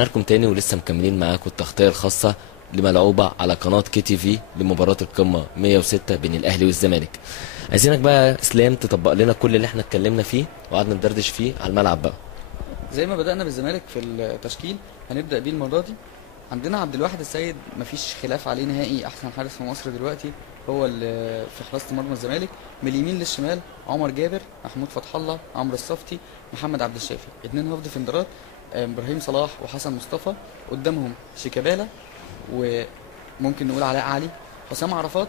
رجعنا لكم تاني ولسه مكملين معاكم التغطية الخاصة لملعوبة على قناة كي تي في لمباراة القمة 106 بين الأهلي والزمالك. عايزينك بقى اسلام تطبق لنا كل اللي احنا اتكلمنا فيه وقعدنا ندردش فيه على الملعب بقى. زي ما بدأنا بالزمالك في التشكيل هنبدأ بيه المرة دي. عندنا عبد الواحد السيد مفيش خلاف عليه نهائي، أحسن حارس في مصر دلوقتي، هو اللي في حراسة مرمى الزمالك. من اليمين للشمال عمر جابر، محمود فتح الله، عمرو الصفتي، محمد عبد الشافي، 2 هاف ديفندرات، ابراهيم صلاح وحسن مصطفى. قدامهم شيكابالا وممكن نقول علاء علي، حسام عرفات،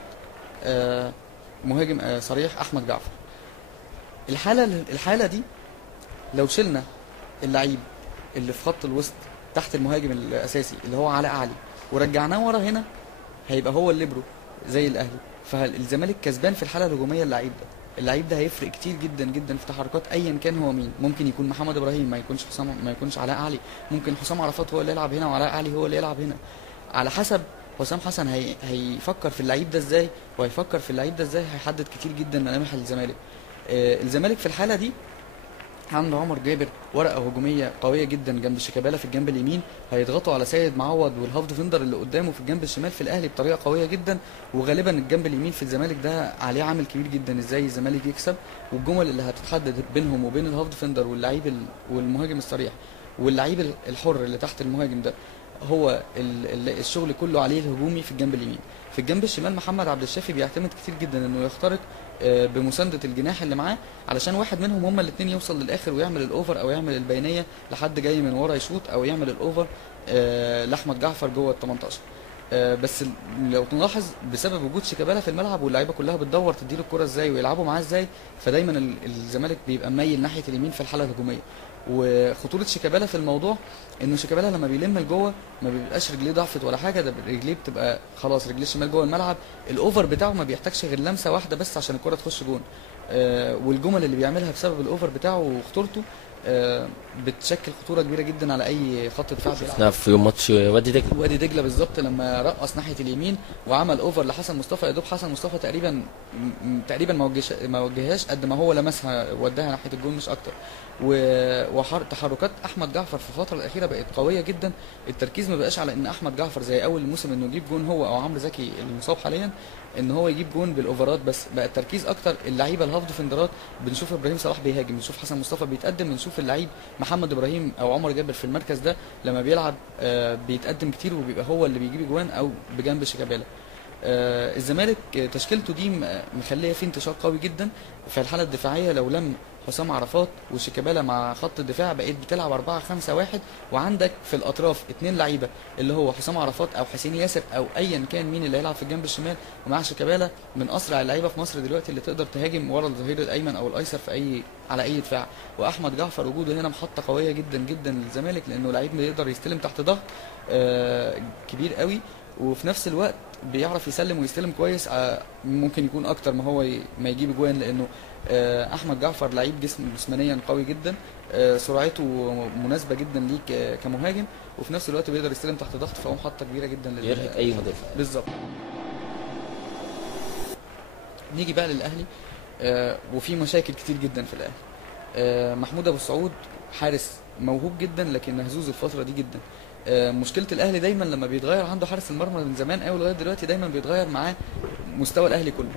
مهاجم صريح احمد جعفر. الحالة دي لو شلنا اللعيب اللي في خط الوسط تحت المهاجم الاساسي اللي هو علاء علي ورجعناه ورا هنا، هيبقى هو الليبرو زي الاهلي. فالزمالك كسبان في الحاله الهجوميه. اللعيب ده هيفرق كتير جدا جدا في تحركات ايا كان هو مين. ممكن يكون محمد ابراهيم، ما يكونش حسام، ما يكونش علاء علي. ممكن حسام عرفات هو اللي يلعب هنا وعلاء علي هو اللي يلعب هنا، على حسب حسام حسن هيفكر في اللعيب ده ازاي، وهيفكر في اللعيب ده ازاي هيحدد كتير جدا ملامح الزمالك. الزمالك في الحاله دي عنده عمر جابر ورقه هجوميه قويه جدا جنب شيكابالا في الجنب اليمين، هيضغطوا على سيد معوض والهاف ديفندر اللي قدامه في الجنب الشمال في الاهلي بطريقه قويه جدا. وغالبا الجنب اليمين في الزمالك ده عليه عامل كبير جدا ازاي الزمالك يكسب، والجمل اللي هتتحدد بينهم وبين الهاف ديفندر واللعيب والمهاجم الصريح واللعيب الحر اللي تحت المهاجم ده، هو الشغل كله عليه الهجومي في الجنب اليمين. في الجنب الشمال محمد عبد الشافي بيعتمد كتير جدا انه يخترق بمسانده الجناح اللي معاه، علشان واحد منهم هما الاثنين يوصل للاخر ويعمل الاوفر او يعمل البينيه لحد جاي من ورا يشوط، او يعمل الاوفر لاحمد جعفر جوه ال 18. بس لو تلاحظ بسبب وجود شيكابالا في الملعب واللعيبه كلها بتدور تديله الكره ازاي ويلعبوا معاه ازاي، فدايما الزمالك بيبقى مميل ناحيه اليمين في الحاله الهجوميه. وخطوره شيكابالا في الموضوع انه شيكابالا لما بيلم لجوه ما بيبقاش رجليه ضعفت ولا حاجه، ده رجليه بتبقى خلاص رجليه الشمال جوه الملعب. الاوفر بتاعه ما بيحتاجش غير لمسه واحده بس عشان الكره تخش جون. والجمل اللي بيعملها بسبب الاوفر بتاعه وخطورته بتشكل خطوره كبيره جدا على اي خط دفاع. شفنا في يوم ماتش وادي دجله بالظبط لما رقص ناحيه اليمين وعمل اوفر لحسن مصطفى، يا دوب حسن مصطفى تقريبا ما وجههاش قد ما هو لمسها وداها ناحيه الجون مش اكتر. وتحركات احمد جعفر في الفتره الاخيره بقت قويه جدا. التركيز ما بقاش على ان احمد جعفر زي اول الموسم انه يجيب جون هو او عمرو زكي المصاب حاليا ان هو يجيب جون بالاوفرات بس، بقى التركيز اكتر اللعيبه الهاف ديفندرات. بنشوف ابراهيم صلاح بيهاجم، بنشوف حسن مصطفى بيتقدم، بنشوف اللعيب محمد ابراهيم او عمر جابر في المركز ده لما بيلعب بيتقدم كتير وبيبقى هو اللي بيجيب جوان او بجنب شيكابالا. الزمالك تشكيلته دي مخليه فيه انتشار قوي جدا في الحاله الدفاعيه. لو لم حسام عرفات وشيكابالا مع خط الدفاع بقيت بتلعب 4-5-1، وعندك في الاطراف 2 لعيبه اللي هو حسام عرفات او حسين ياسر او ايا كان مين اللي هيلعب في الجنب الشمال، ومع شيكابالا من اسرع اللعيبه في مصر دلوقتي اللي تقدر تهاجم ورا الظهير الايمن او الايسر في على اي دفاع. واحمد جعفر وجوده هنا محطه قويه جدا جدا للزمالك لانه لعيب بيقدر يستلم تحت ضغط كبير قوي، وفي نفس الوقت بيعرف يسلم ويستلم كويس. ممكن يكون اكتر ما هو ما يجيب اجوان لانه احمد جعفر لعيب جسمانيا قوي جدا، سرعته مناسبه جدا ليك كمهاجم، وفي نفس الوقت بيقدر يستلم تحت ضغط، فهو محطه كبيره جدا غير اي مدافع بالظبط. نيجي بقى للاهلي وفي مشاكل كتير جدا في الاهلي. محمود ابو السعود حارس موهوب جدا لكن مهزوز الفتره دي جدا. مشكله الاهلي دايما لما بيتغير عنده حارس المرمى من زمان قوي لغايه دلوقتي دايما بيتغير معاه مستوى الاهلي كله.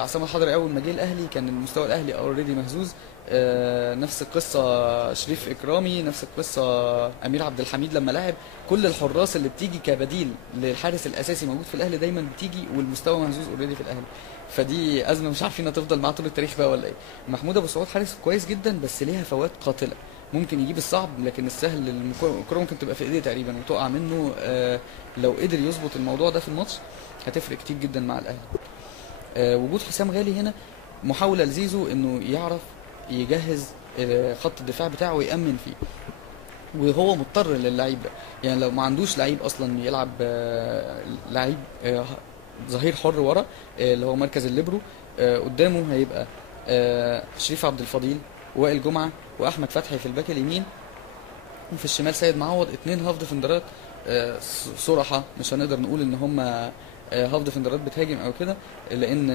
عصام الحضري اول ما جه الاهلي كان المستوى الاهلي اوريدي مهزوز. نفس القصه شريف اكرامي، نفس القصه امير عبد الحميد لما لعب. كل الحراس اللي بتيجي كبديل للحارس الاساسي موجود في الاهلي دايما بتيجي والمستوى مهزوز اوريدي في الاهلي، فدي ازمه مش عارفين هتفضل معاه طول التاريخ بقى ولا ايه. محمود ابو سعود حارس كويس جدا بس ليها فوات قاتله، ممكن يجيب الصعب لكن السهل الكره ممكن تبقى في ايديه تقريبا وتقع منه. لو قدر يظبط الموضوع ده في الماتش هتفرق كتير جدا مع الاهلي. وجود حسام غالي هنا محاوله لزيزو انه يعرف يجهز خط الدفاع بتاعه ويأمن فيه، وهو مضطر للعيب ده. يعني لو ما عندوش لعيب اصلا يلعب لعيب ظهير حر ورا اللي هو مركز الليبرو، قدامه هيبقى شريف عبد الفضيل، وائل جمعه، واحمد فتحي في الباك اليمين، وفي الشمال سيد معوض. 2 هاف ديفندرات صراحه مش هنقدر نقول ان هم هاف ديفندرات بتهاجم او كده، لان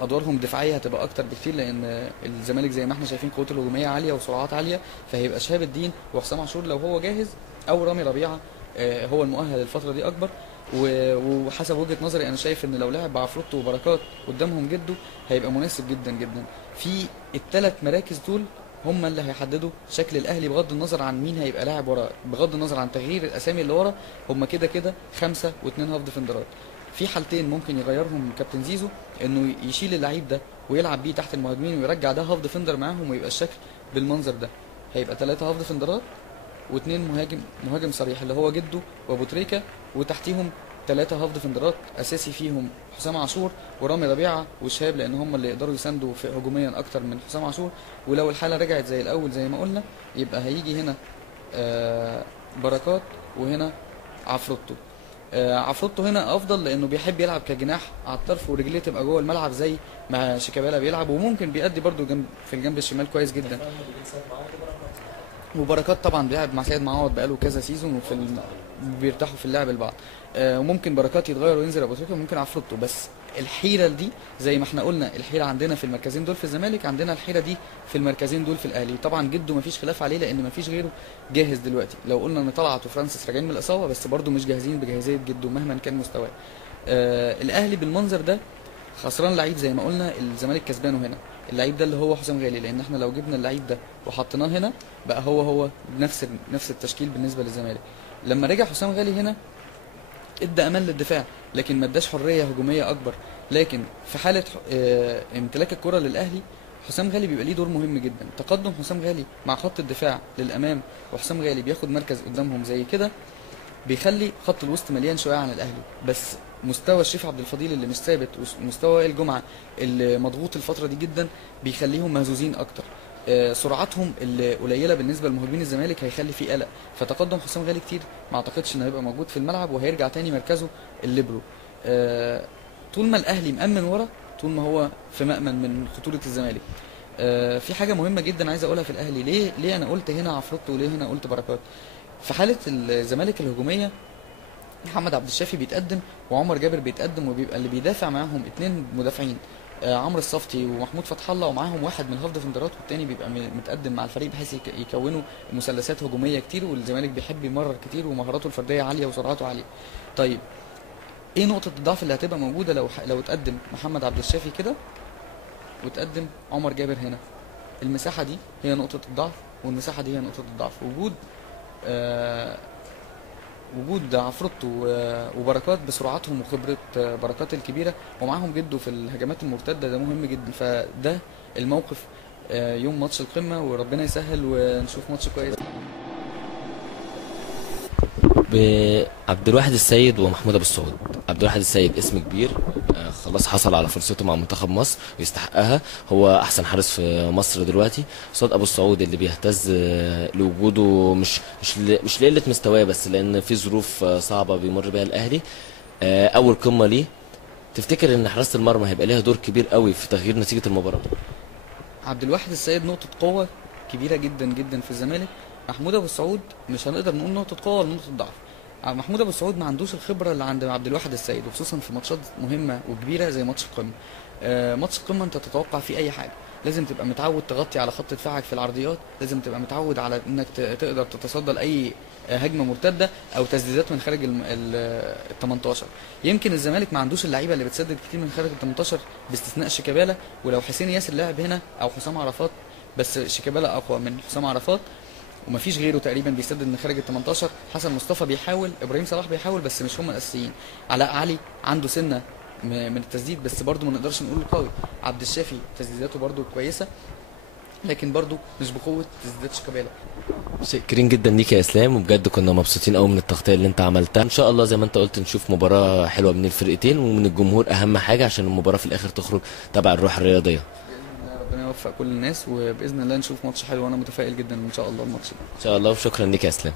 ادوارهم دفاعيه هتبقى اكتر بكتير، لان الزمالك زي ما احنا شايفين قوته الهجوميه عاليه وسرعات عاليه، فهيبقى شهاب الدين وحسام عاشور لو هو جاهز او رامي ربيعه هو المؤهل الفتره دي اكبر. وحسب وجهه نظري انا شايف ان لو لعب بعفروتو وبركات قدامهم جده هيبقى مناسب جدا جدا. في الثلاث مراكز دول هم اللي هيحددوا شكل الاهلي، بغض النظر عن مين هيبقى لاعب ورا، بغض النظر عن تغيير الاسامي اللي ورا. هم كده كده 5 و2 هاف ديفندرات. في حالتين ممكن يغيرهم كابتن زيزو، انه يشيل اللعيب ده ويلعب بيه تحت المهاجمين ويرجع ده هاف ديفندر معاهم، ويبقى الشكل بالمنظر ده. هيبقى 3 هاف ديفندرات و2 مهاجم صريح اللي هو جده وابو تريكه، وتحتيهم 3 هاف ديفندرات اساسي فيهم حسام عاشور ورامي ربيعه وشهاب، لان هم اللي يقدروا يساندوا في هجوميا اكتر من حسام عاشور. ولو الحاله رجعت زي الاول زي ما قلنا، يبقى هيجي هنا بركات وهنا عفروتو. عفروتو هنا افضل لانه بيحب يلعب كجناح على الطرف ورجليه تبقى جوه الملعب زي ما شيكابالا بيلعب، وممكن بيأدي برده جنب في الجنب الشمال كويس جدا. وبركات طبعا بيلعب مع سيد معوض بقاله كذا سيزون بيرتاحوا في اللعب البعض. وممكن بركات يتغير وينزل ابو تريكه، وممكن عفروتو. بس الحيره دي زي ما احنا قلنا، الحيره عندنا في المركزين دول في الزمالك، عندنا الحيره دي في المركزين دول في الاهلي. طبعا جده مفيش خلاف عليه لان مفيش غيره جاهز دلوقتي. لو قلنا ان طلعت وفرانسيس راجعين من الاصابه، بس برده مش جاهزين بجاهزيه جده مهما كان مستواه. الاهلي بالمنظر ده خسران لعيب زي ما قلنا، الزمالك كسبانه هنا. اللعيب ده اللي هو حسام غالي، لان احنا لو جبنا اللعيب ده وحطيناه هنا بقى هو نفس التشكيل بالنسبه للزمالك. لما رجع حسام غالي هنا ادى امان للدفاع، لكن ما اداش حريه هجوميه اكبر. لكن في حاله امتلاك الكره للاهلي، حسام غالي بيبقى ليه دور مهم جدا. تقدم حسام غالي مع خط الدفاع للامام، وحسام غالي بياخد مركز قدامهم زي كده، بيخلي خط الوسط مليان شويه عن الاهلي. بس مستوى الشريف عبد الفضيل اللي مش ثابت، ومستوى وائل جمعه اللي مضغوط الفتره دي جدا، بيخليهم مهزوزين اكتر. سرعتهم اللي قليله بالنسبه لمهاجمين الزمالك هيخلي فيه قلق. فتقدم حسام غالي كتير ما اعتقدش انه هيبقى موجود في الملعب، وهيرجع تاني مركزه الليبرو. طول ما الاهلي مأمن ورا، طول ما هو في مأمن من خطوره الزمالك. في حاجه مهمه جدا عايز اقولها في الاهلي. ليه انا قلت هنا عفروتو وليه هنا قلت بركات؟ في حاله الزمالك الهجوميه، محمد عبد الشافي بيتقدم وعمر جابر بيتقدم، وبيبقى اللي بيدافع معاهم 2 مدافعين، عمرو الصفتي ومحمود فتح الله، ومعاهم واحد من الهاف ديفندرات، والتاني بيبقى متقدم مع الفريق بحيث يكونوا مثلثات هجوميه كتير. والزمالك بيحب يمرر كتير، ومهاراته الفرديه عاليه وسرعته عاليه. طيب ايه نقطه الضعف اللي هتبقى موجوده لو اتقدم محمد عبد الشافي كده وتقدم عمر جابر هنا؟ المساحه دي هي نقطه الضعف، والمساحه دي هي نقطه الضعف. وجود عفروتو وبركات بسرعتهم وخبره بركات الكبيره، ومعاهم جده في الهجمات المرتده، ده مهم جدا. فده الموقف يوم ماتش القمه، وربنا يسهل ونشوف ماتش كويس. بعبد الواحد السيد ومحمود ابو السعود. عبد الواحد السيد اسم كبير، خلاص حصل على فرصته مع منتخب مصر ويستحقها، هو احسن حارس في مصر دلوقتي. قصاد ابو السعود اللي بيهتز لوجوده، مش لقله مستواه، بس لان في ظروف صعبه بيمر بيها الاهلي. اول قمه ليه، تفتكر ان حراسه المرمى هيبقى ليها دور كبير قوي في تغيير نتيجه المباراه؟ عبد الواحد السيد نقطه قوه كبيره جدا جدا في الزمالك. محمود ابو السعود مش هنقدر نقول نقطه قوه ولا نقطه ضعف. محمود ابو السعود ما عندوش الخبره اللي عند عبد الواحد السيد، وخصوصا في ماتشات مهمه وكبيره زي ماتش القمه. ماتش القمه انت تتوقع فيه اي حاجه، لازم تبقى متعود تغطي على خط دفاعك في العرضيات، لازم تبقى متعود على انك تقدر تتصدى لاي هجمه مرتده او تسديدات من خارج ال 18. يمكن الزمالك ما عندوش اللعيبه اللي بتسدد كتير من خارج ال 18 باستثناء شيكابالا، ولو حسين ياسر لعب هنا او حسام عرفات، بس شيكابالا اقوى من حسام عرفات ومفيش غيره تقريبا بيسدد من خارج ال 18. حسن مصطفى بيحاول، ابراهيم صلاح بيحاول، بس مش هم الاساسيين. علاء علي عنده سنه من التسديد، بس برده ما نقدرش نقول قوي. عبد الشافي تسديداته برده كويسه، لكن برده مش بقوه تسديدات شيكابالا. شاكرين جدا ليك يا اسلام، وبجد كنا مبسوطين قوي من التغطيه اللي انت عملتها. ان شاء الله زي ما انت قلت نشوف مباراه حلوه من الفرقتين ومن الجمهور، اهم حاجه عشان المباراه في الاخر تخرج تبع الروح الرياضيه. ربنا يوفق كل الناس، وباذن الله نشوف ماتش حلو، وانا متفائل جدا ان شاء الله الماتش ده. ان شاء الله، وشكرا ليك يا اسلام.